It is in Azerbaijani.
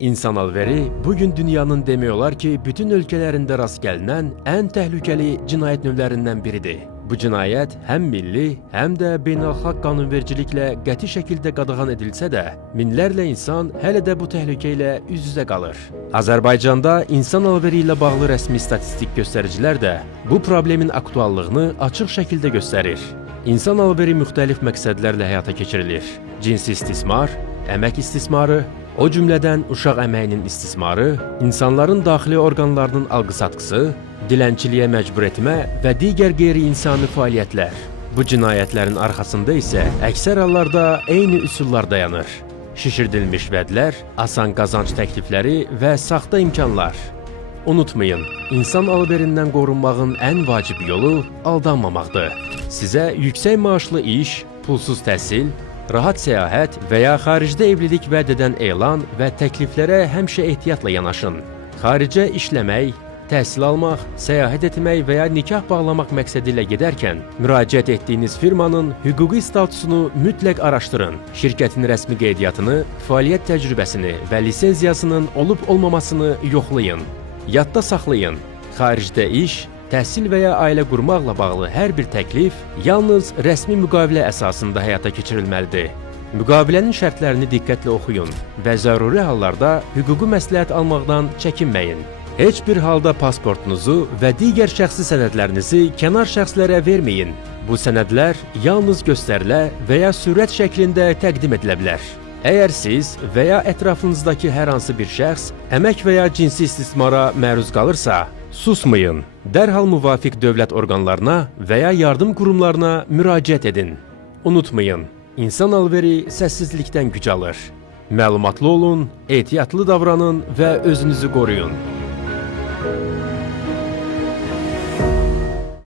İnsan alveri bugün dünyanın demək olar ki, bütün ölkələrində rast gəlinən ən təhlükəli cinayət növlərindən biridir. Bu cinayət həm milli, həm də beynəlxalq qanunvericiliklə qəti şəkildə qadağan edilsə də, minlərlə insan hələ də bu təhlükə ilə üz-üzə qalır. Azərbaycanda insan alveri ilə bağlı rəsmi statistik göstəricilər də bu problemin aktuallığını açıq şəkildə göstərir. İnsan alveri müxtəlif məqsədlərlə həyata keçirilir. Cinsi istismar, əmək istismarı, o cümlədən uşaq əməyinin istismarı, insanların daxili orqanlarının alqı-satqısı, dilənçiliyə məcbur etmə və digər qeyri-insani fəaliyyətlər. Bu cinayətlərin arxasında isə əksər hallarda eyni üsullar dayanır. Şişirdilmiş vədlər, asan qazanc təklifləri və saxta imkanlar. Unutmayın, insan alverindən qorunmağın ən vacib yolu aldanmamaqdır. Sizə yüksək maaşlı iş, pulsuz təhsil, rahat səyahət və ya xaricdə evlilik vəd edən elan və təkliflərə həmişə ehtiyatla yanaşın. Xaricə işləmək, təhsil almaq, səyahət etmək və ya nikah bağlamaq məqsədi ilə gedərkən müraciət etdiyiniz firmanın hüquqi statusunu mütləq araşdırın. Şirkətin rəsmi qeydiyyatını, fəaliyyət təcrübəsini və lisenziyasının olub-olmamasını yoxlayın. Yadda saxlayın, xaricdə iş, təhsil və ya ailə qurmaqla bağlı hər bir təklif yalnız rəsmi müqavilə əsasında həyata keçirilməlidir. Müqavilənin şərtlərini diqqətlə oxuyun və zəruri hallarda hüquqi məsləhət almaqdan çəkinməyin. Heç bir halda pasportunuzu və digər şəxsi sənədlərinizi kənar şəxslərə verməyin. Bu sənədlər yalnız göstərilə və ya sürət şəklində təqdim edilə bilər. Əgər siz və ya ətrafınızdakı hər hansı bir şəxs əmək və ya cinsi istismara məruz qalırsa, susmayın. Dərhal müvafiq dövlət orqanlarına və ya yardım qurumlarına müraciət edin. Unutmayın, insan alveri səssizlikdən güc alır. Məlumatlı olun, ehtiyatlı davranın və özünüzü qoruyun.